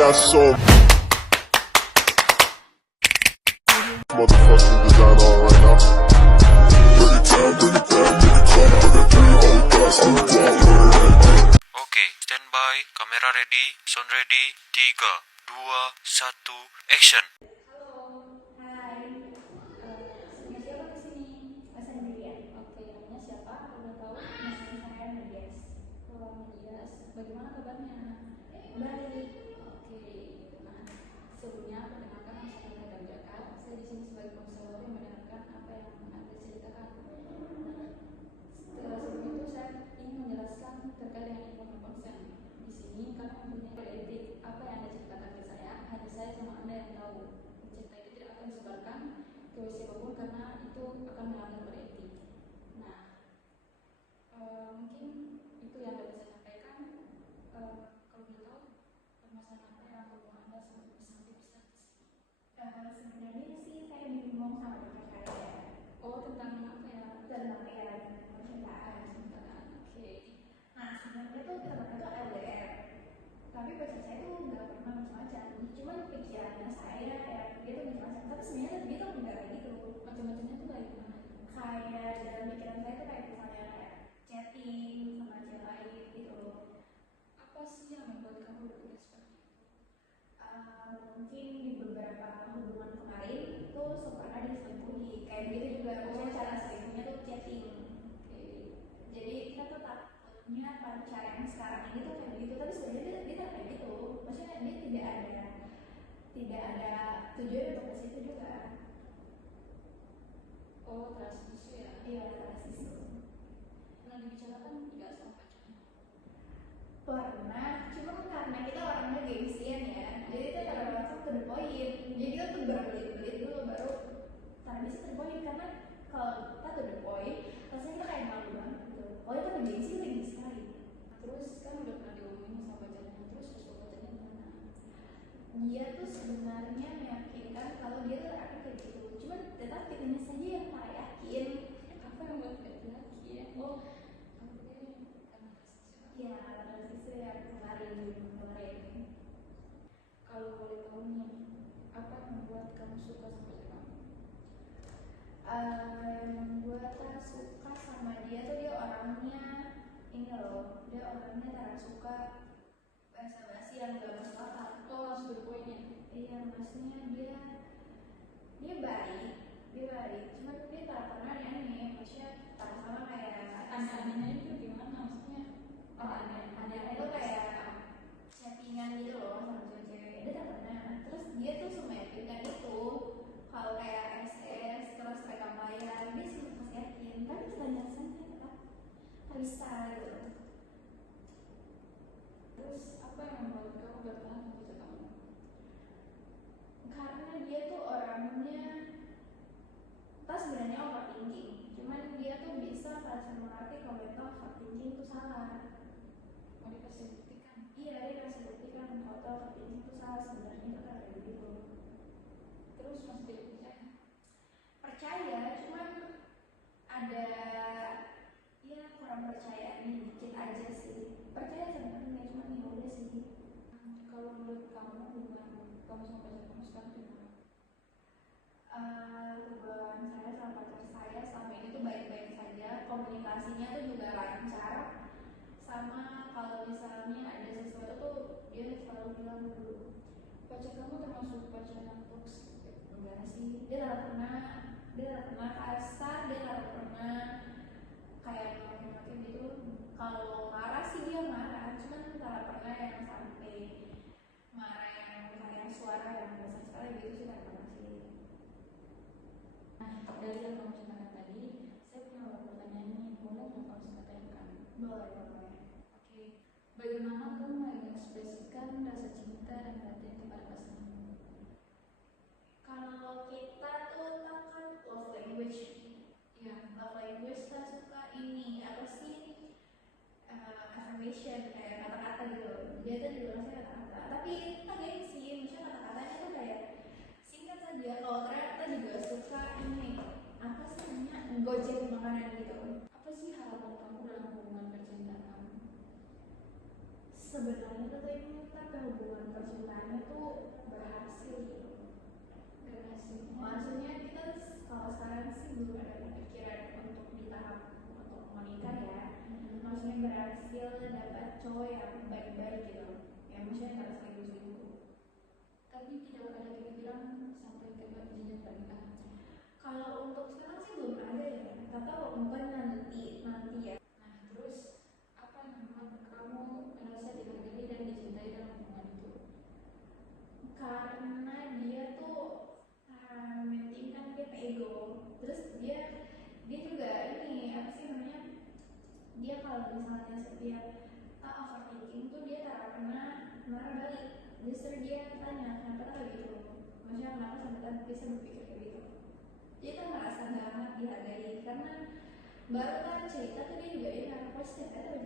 got so motherfucking design on right now. Bring it down, bring it down, make it clap. I got 3 old guys on the block. Oke, standby, kamera ready, sound ready, 3, 2, 1, action. Halo, hai. Sama siapa di sini? Sendirian. Oke, namanya siapa? Udah tahu? Nama saya Medias. Oh, Medias. Bagaimana kabarnya? Baik. Oke. Nah, sebelumnya perkenalkan nama saya Adam Jaka. Saya di sini sebagai konselor yang mendengarkan apa yang Anda ceritakan. Nah, sebelum itu saya ingin menjelaskan terkait dengan informan konsen. Di sini kami mempunyai kode etik. Apa yang Anda ceritakan ke saya, hanya saya sama Anda yang tahu. Cerita itu tidak akan disebarkan ke siapapun karena itu akan melanggar kode etik. Nah, mungkin itu yang dapat saya sampaikan. Kalau boleh tahu, permasalahan apa yang membuat Anda sampai bisa di sini? Sebenarnya sih saya bingung sama pacar saya ya. Oh, tentang apa ya? Tentang ya percintaan. Oke. Nah, sebenarnya tuh kita berdua tuh LDR. Tapi pacar saya tuh nggak pernah macam-macam. Cuman pikirannya saya kayak dia tuh macam-macam. Tapi sebenarnya dia tuh nggak kayak gitu. Macam-macamnya tuh kayak gimana? Kayak dalam pikiran saya tuh kayak misalnya kayak chatting sama cewek lain gitu. Apa sih yang membuat kamu berpikir seperti itu? Mungkin di beberapa hubungan kemarin itu pernah diselingkuhi. Kayak begitu juga. Maksudnya cara selingkuhnya tuh chatting. Oke. Jadi kita tuh takutnya pacar yang sekarang ini tuh kayak begitu. Tapi sebenarnya dia tidak kayak gitu. Maksudnya dia tidak ada tujuan untuk ke situ juga. Oh, trust issue ya? Iya, trust issue. Pernah dibicarakan tidak sama pacarnya? Pernah, cuma karena kita orangnya gengsian ya, jadi kita kalau langsung to the point. Jadi kita tuh berbelit-belit dulu baru karena bisa to the point. Karena kalau kita to the point, rasanya kita kayak malu banget gitu. Kalau kita bergengsi, kita gengsi sekali. Terus kan udah pernah diomongin sama pacarnya, terus pacarnya gimana? Dia tuh sebenarnya meyakinkan kalau dia tuh akan kayak gitu. Cuman tetapi ini saja yang tak yakin. Apa yang buat tidak yakin? Oh, karena ya itu yang kemarin. Kalau boleh tahu nih, apa yang membuat kamu suka sama pacar kamu? Yang membuat saya suka sama dia tuh dia orangnya ini loh, dia orangnya tak suka basa-basi yang gak masuk akal. Oh, langsung to the point ya? Iya, maksudnya dia baik, cuman dia tak pernah aneh. Maksudnya sama kayak aneh-anehnya itu gimana maksudnya? Oh, aneh itu kayak chattingan gitu loh sama cewek-cewek. Dia tak pernah. Terus dia tuh semeyakinkan itu kalau kayak SS terus rekam layar dia sih masih yakin. Tapi kita nyatakan tetap bisa gitu. Terus apa yang membuat kamu bertahan sama pacar kamu? Karena dia tuh orangnya sebenarnya overthinking. Cuman dia tuh bisa langsung mengerti kalau itu overthinking itu salah. Mau dikasih buktikan? Iya, dia kasih buktikan kalau itu overthinking itu salah. Sebenarnya itu kayak begitu. Terus masih tidak percaya? Percaya, cuman ada ya kurang percaya ini dikit aja sih. Percaya sebenarnya, cuman ya udah sih. Kalau menurut kamu hubungan kamu sama pacar kamu sekarang gimana? Hubungan saya sama pacar saya selama ini tuh baik-baik saja. Komunikasinya tuh juga lancar. Sama kalau misalnya ada sesuatu tuh dia selalu bilang dulu. Pacar kamu termasuk pacar yang toksik? Enggak sih. Dia tak pernah kasar. Dia tak pernah kayak makin gitu. Kalau marah sih dia marah, cuman tak pernah yang sampai marah yang kayak suara yang besar sekali gitu sih tak pernah sih. Nah, dari yang kamu ceritakan tadi, saya punya beberapa pertanyaan nih. Boleh nggak kamu sampaikan? Boleh. Oke. Bagaimana kamu mengekspresikan rasa cinta dan perhatian kepada pasangan? Kalau kita tuh kan love language. Ya, love language kita suka ini apa sih? Affirmation kayak kata-kata gitu. Dia tuh juga rasanya kata-kata. Tapi kita gengsi, misalnya kata-katanya tuh kayak singkat saja. Kalau ternyata juga suka ini apa sih namanya gojek makanan gitu. Apa sih harapan kamu dalam hubungan percintaan kamu? sebenarnya tuh ini tapi hubungan percintaannya tuh berhasil gitu. Maksudnya kita kalau sekarang sih belum ada kepikiran untuk di tahap untuk menikah ya. Maksudnya berhasil dapat cowok yang baik-baik gitu, yang maksudnya nggak selingkuh-selingkuh. Tapi tidak ada kepikiran sampai ke jenjang pernikahan. Kalau untuk sekarang sih belum ada ya, atau mungkin nanti ya. Nah, terus apa yang membuat kamu merasa dihargai dan dicintai dalam hubungan itu? Karena dia tuh mementingkan dia ego, terus dia juga ini apa sih namanya, dia kalau misalnya setiap overthinking tuh dia tak pernah marah balik, justru dia tanya kenapa kayak gitu, maksudnya kenapa sampai bisa berpikir kayak gitu. Dia tuh merasa banget dihargai karena baru kan cerita tuh dia juga pas cerita tuh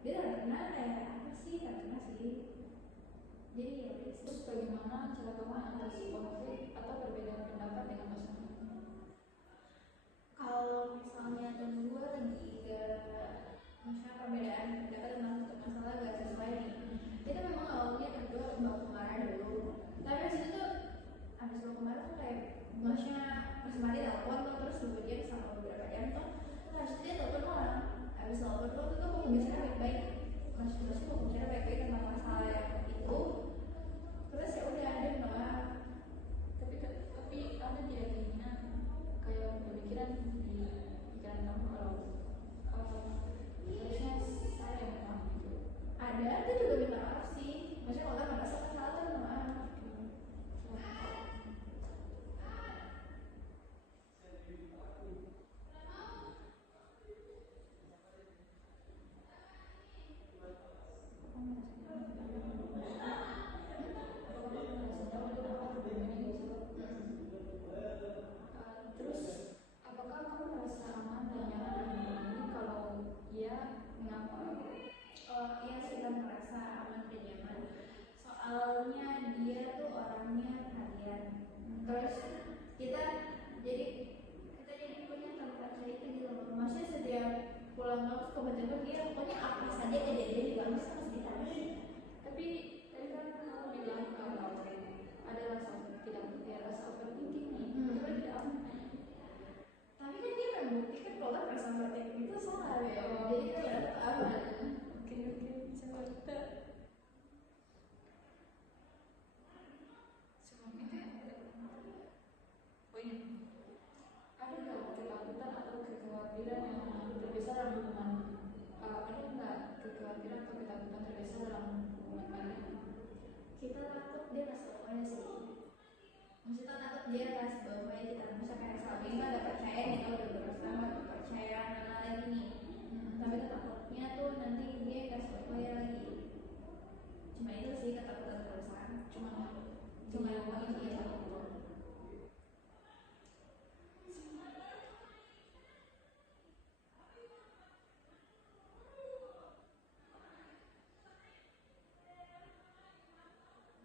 dia tak pernah kayak apa sih, tak pernah sih. Jadi ya Terus bagaimana cara kamu mengatasi konflik atau perbedaan pendapat dengan pasangan? kalau misalnya temen gue lagi misalnya perbedaan pendapat tentang satu masalah gak sesuai nih, kita memang awalnya berdua baku marah dulu, tapi abis itu tuh abis baku marah tuh kayak maksudnya pas mati telepon tuh, terus kemudian sama beberapa jam tuh habis itu dia telepon orang, abis telepon tuh mau bicara baik-baik, maksudnya mau bicara baik-baik tentang masalah yang itu, terus ya udah ada malah. Tapi ada tidak keinginan kayak pemikiran di pikiran kamu kalau harusnya saya yang memang gitu. Ada, dia juga minta maaf sih, maksudnya kalau nggak merasa kesalahan minta maaf. Terus apakah kamu merasa aman dan nyaman dengan hubungan ini? Kalau iya, mengapa? Iya sih, kan merasa aman dan nyaman. Soalnya dia tuh orangnya perhatian. Terus kita jadi punya tempat cerita gitu loh. Maksudnya setiap pulang kampus kebetulan dia pokoknya apa saja kejadian di kampus harus ditanya. Tapi tadi kan kamu bilang kalau ada rasa overthinking nih. Coba tidak aman. Tapi kan dia membuktikan kalau perasaan overthinking itu salah ya. Jadi kan berarti aman. Oke, coba kita sebelum itu ada nggak ketakutan atau kekhawatiran yang terbesar dalam hubungan? Ada nggak kekhawatiran atau ketakutan terbesar dalam hubungan kalian? Kita takut dia kasih bawahnya sih. Maksudnya takut dia kasih bawahnya kita. Misalnya kayak selama ini ada percaya nih, kalau udah bersama percaya lagi nih. Tapi takutnya tuh nanti dia kasih bawahnya lagi. Cuma itu sih ketakutan terbesar. Cuma yang paling dia takut.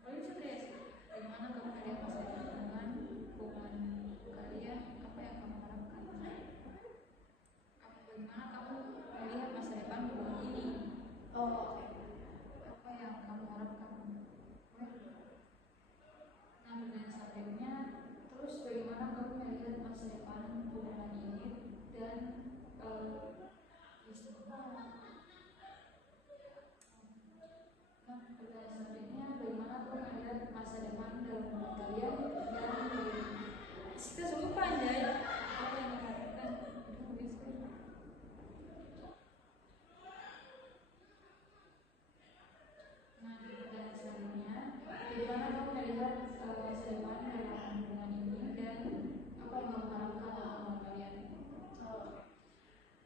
Paling serius, bagaimana kamu melihat masa depan hubungan kalian? Apa yang kamu harapkan? Bagaimana kamu melihat masa depan hubungan ini? Oh, oke. Apa yang kamu harapkan? Nah, pertanyaan selanjutnya, terus bagaimana kamu melihat masa depan hubungan ini dan Nah, pertanyaan selanjutnya, bagaimana kamu melihat masa depan dalam hubungan kalian dan kita sungguh panjang apa yang kamu harapkan? Nah, pertanyaan selanjutnya, bagaimana kamu melihat masa depan dalam hubungan ini dan apa yang kamu harapkan dalam hubungan kalian?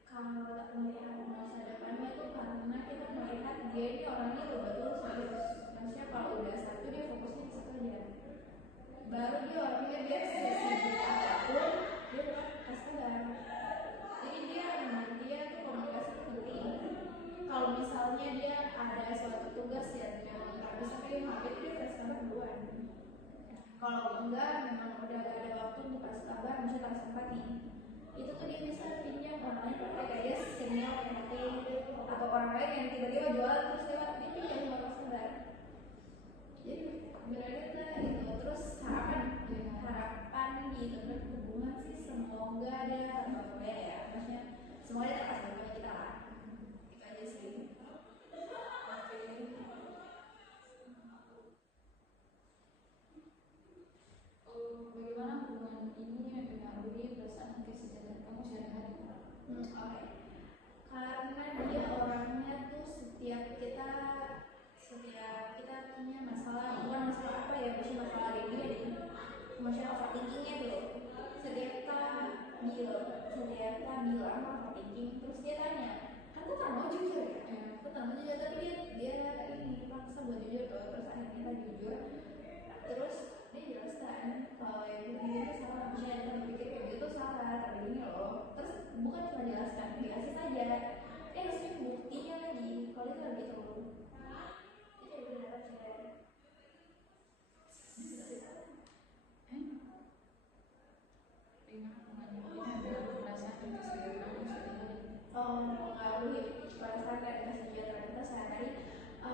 Kalau tak melihat masa depannya tuh karena kita melihat dia ini orangnya betul-betul serius. Maksudnya kalau udah satu dia fokusnya di situ aja. Baru dia orangnya dia sesibuk apapun dia astaga. Jadi dia tuh komunikasi penting. Kalau misalnya dia ada suatu tugas yang nggak bisa terima, itu dia kasih kabar duluan. Kalau enggak memang udah gak ada waktu untuk kasih kabar, misalnya tak sempat nih, itu tuh dia bisa pinjam orang lain pakai kayak dia senior yang atau orang lain yang tiba-tiba jual terus lewat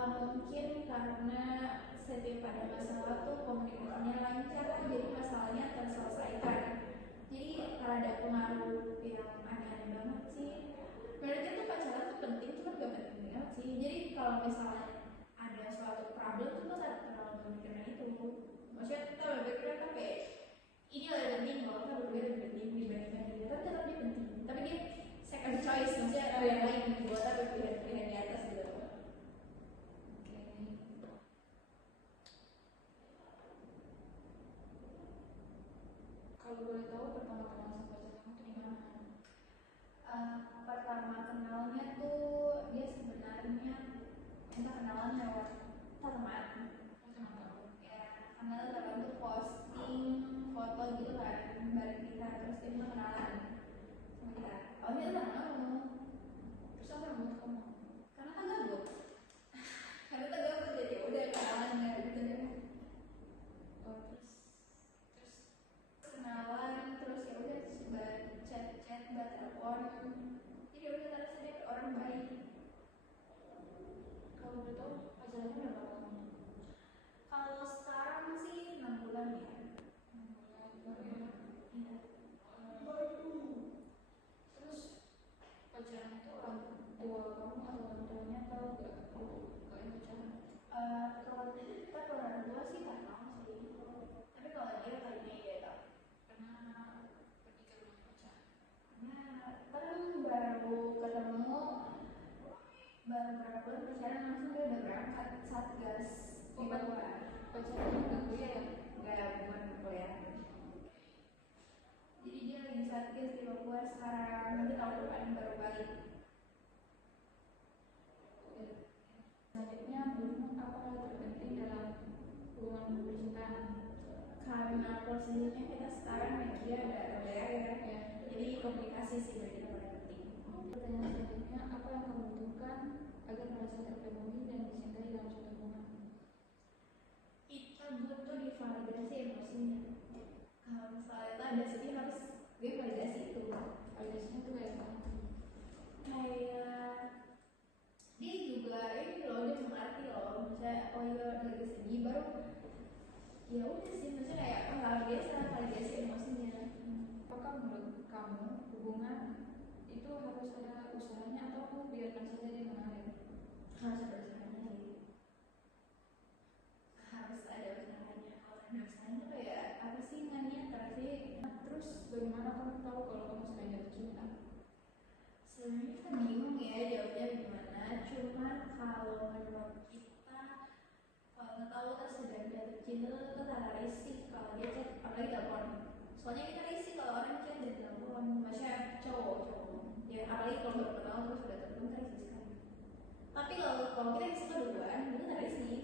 Mungkin karena setiap ada masalah tuh komunikasinya lancar, jadi masalahnya terselesaikan. Jadi ada pengaruh yang aneh-aneh banget sih. Menurutnya tuh pacaran tuh penting, cuma gak penting banget sih. Jadi kalau misalnya ada suatu problem tuh lo gak terlalu memikirkan itu. Maksudnya kita berpikir tapi ini lebih penting, kalau kita berpikir lebih penting dibandingkan dia, tapi tetap dia penting. Tapi dia second choice, maksudnya yang lain buat kita pilihan di atas gitu. Kalau boleh tahu pertama kenal sama pacar kamu tuh di mana? Pertama kenalnya tuh dia sebenarnya kita kenalan lewat teman. Ya, karena teman tuh posting foto gitu kan bareng kita, terus dia minta kenalan sama kita. Awalnya itu nggak mau, Terus apa yang membuat kamu? karena kan gabut. Karena kan gabut jadi udah kenalan nggak gitu deh. Oh, terus Kenalan terus ya udah chat telepon. Jadi udah terasa dia orang baik. kalau boleh tahu pacarannya berapa lama? Kalau sekarang sih 6 bulan ya. 6 bulan baru ya. Iya. Terus pacaran itu orang tua kamu atau orang tuanya tahu gak kalau kalian pacaran? Kalau kita orang tua sih nggak tahu sih. Tapi kalau dia kayaknya dia tahu. Karena pergi ke rumah pacar. Nah, kan baru ketemu, baru berapa bulan pacaran langsung dia udah berangkat satgas di Papua. Pacarannya nggak kuliah ya? Nggak, bukan kuliah. Jadi dia lagi satgas di Papua sekarang. Nanti tahun depan baru balik. Selanjutnya, menurutmu apa hal terpenting dalam hubungan percintaan? Karena posisinya kita sekarang media ada LDR ya. Jadi komunikasi sih bagi kita paling penting. Pertanyaan selanjutnya, apa yang kamu butuhkan agar merasa terpenuhi dan dicintai dalam suatu hubungan? Kita butuh divalidasi emosinya. Kalau misalnya itu ada sedih harus gue validasi itu. Validasinya tuh kayak apa? Kayak dia juga ini loh, dia mengerti loh. Misalnya oh iya lagi sedih baru ya udah sih, maksudnya kayak hal biasa validasi emosinya. Apakah menurut kamu hubungan itu harus ada usahanya atau kamu biarkan saja dia mengalir? Harus ada usahanya sih. Harus ada usahanya. Kalau ada usahanya tuh kayak apa sih nanya tapi Terus bagaimana kamu tahu kalau kamu sedang jatuh cinta? sebenarnya kita bingung ya jawabnya gimana. Cuman kalau menurut kita kalau kita tahu kita sedang jatuh cinta tuh kita tak risih kalau dia chat apalagi telepon. Soalnya kita risih kalau orang chat dan telepon, maksudnya cowok ya, apalagi kalau baru kenal terus udah telepon kita risih sekali. Tapi kalau kita yang suka duluan kita tak risih,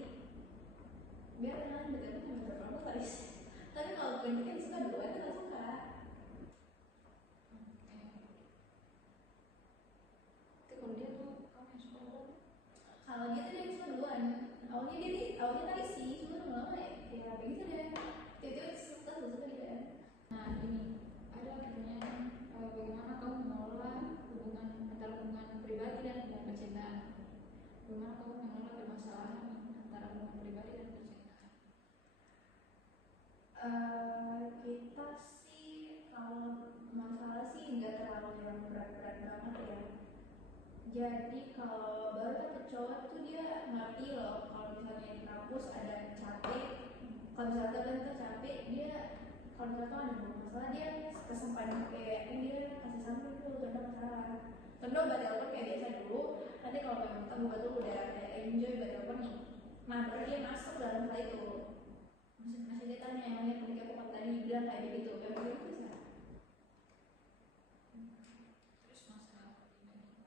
biar kenalan betul-betul yang berapa kita risih. Tapi kalau kita yang suka duluan kita suka. Tapi kalau dia tuh kamu yang suka duluan. Kalau dia tuh yang suka duluan, awalnya tadi sih, cuma lama-lama ya begitu deh. Tiba-tiba suka gitu ya. Nah ini ada pertanyaan, bagaimana kamu mengelola hubungan antara hubungan pribadi dan hubungan percintaan? Bagaimana kamu mengelola permasalahan antara hubungan pribadi dan percintaan? Kita sih kalau masalah sih nggak terlalu yang berat-berat banget ya. Jadi kalau baru dapet cowok tuh dia ngerti loh kalau misalnya di kampus ada capek, kalau misalnya kita capek dia kalau misalnya ada masalah dia kesempatan kayak dia kasih saran dulu ada masalah. Tentu baca telepon kayak biasa dulu. Nanti kalau memang ketemu betul udah kayak enjoy baca telepon nih. Nah baru dia masuk dalam hal itu. Masih dia tanya emangnya ketika aku tadi bilang kayak gitu, kayak gitu bisa. Terus masalah pribadi?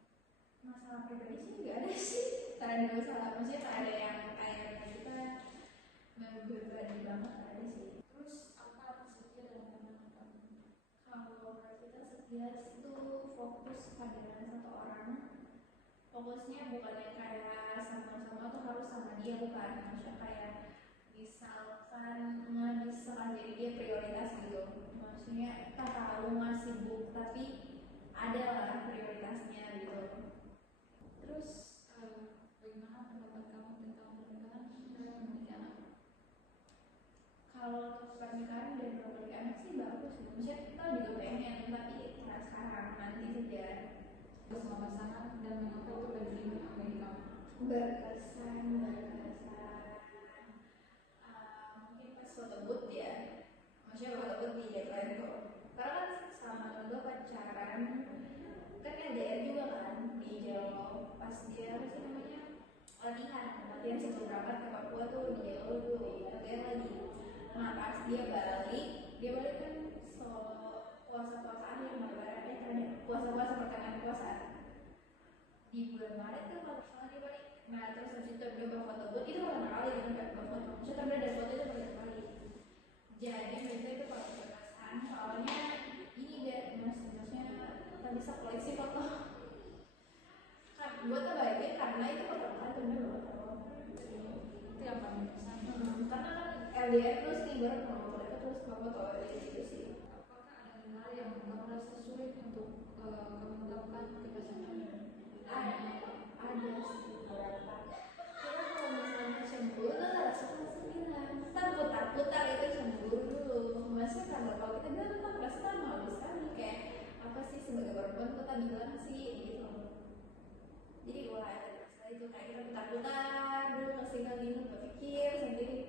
Masalah pribadi sih nggak ada sih. Tak ada masalah, maksudnya tak ada yang kayak kita berbeda banget, tak ada sih. Terus apa arti setia dalam pandangan kamu? Kalau kita setia itu fokus pada satu orang. Fokusnya bukannya kayak sama-sama tuh harus sama dia, bukan. Maksudnya kayak misalkan misalkan jadi dia prioritas gitu. Maksudnya kita tahu nggak sibuk tapi ada lah prioritasnya gitu. Terus bagaimana pendapat kamu pernikahan dan memiliki anak sih bagus sih. Maksudnya kita juga pengen, tapi nggak sekarang, nanti saja. Bersama pasangan dan mengapa itu penting bagi kamu? Berkesan mungkin pas foto booth ya, maksudnya foto booth di deadline tuh, karena kan sama temen gue pacaran kan LDR juga kan di Jawa, pas dia apa sih namanya latihan sebelum berangkat ke Papua tuh di Jawa dulu LDR lagi. Nah pas dia balik kan puasa akhir lebarannya kan ya, puasa pertengahan puasa di bulan Maret kan kalau misalnya dia balik. Nah terus habis itu dia berfoto booth, itu pertama kali kan nggak berfoto, maksudnya tapi ada foto itu pertama kali. Jadi itu kalau berkesan soalnya ini deh maksudnya kita bisa koleksi foto. Nah, gue tuh bahagia karena itu pertama kali bener foto. Itu yang paling berkesan. Karena kan LDR terus nih baru foto terus foto gitu sih. Apakah ada hal yang kamu rasa sulit untuk kamu lakukan ke pasangan? Ada sih beberapa. Karena kalau misalnya cemburu tuh rasa bilang ntar putar itu cemburu dulu. Maksudnya karena kalau kita bilang tentang perasaan malu sekali, kayak apa sih sebagai perempuan kita bilang sih gitu. Jadi wah ada rasa itu kayak kita putar dulu masih kali berpikir sendiri,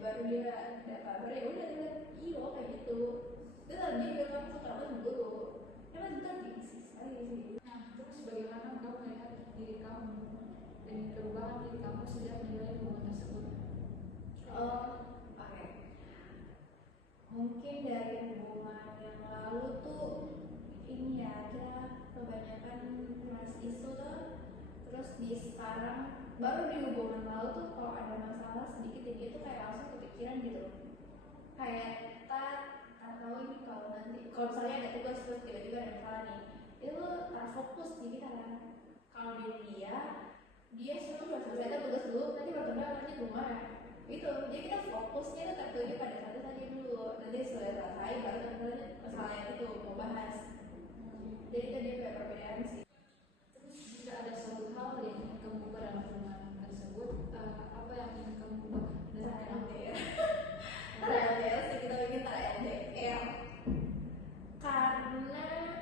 baru dia ada kabar ya udah dia iyo kayak gitu. Terus dia bilang kamu suka apa cemburu, emang kita gengsi sekali sih. Nah, terus bagaimana kamu melihat diri kamu dan perubahan diri kamu sejak menjalani hubungan tersebut? Oke. Mungkin dari hubungan yang lalu tuh ini ya, kita kebanyakan trust isu tuh. Terus di sekarang baru di hubungan lalu tuh kalau ada masalah sedikit ya dia tuh kayak langsung kepikiran gitu. Kayak tahu ini kalau nanti kalau misalnya ada tugas terus tiba-tiba ada masalah nih, itu terfokus di kita kan. Kalau dia sudah selesai tugas dulu, nanti bertunda nanti rumah itu, jadi kita fokusnya itu tertuju pada satu saja dulu, nanti sudah selesai baru kita masalah yang itu mau bahas. Jadi itu dia kayak perbedaan sih. Terus jika ada suatu hal yang ingin kamu ubah dalam hubungan tersebut, apa yang ingin kamu ubah dan kenapa? LDR sih kita bikin LDR karena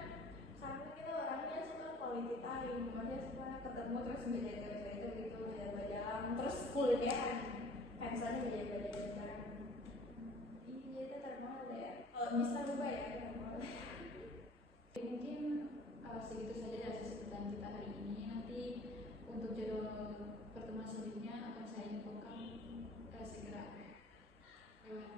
kita orangnya suka quality time, maksudnya suka ketemu terus belajar gitu, jalan-jalan terus kuliah kan misalnya belajar bareng. Iya itu terkenal ya, kalau bisa lupa ya terkenal. Mungkin segitu saja dari sesi pertanyaan kita hari ini. Nanti untuk jadwal pertemuan selanjutnya akan saya infokan segera lewat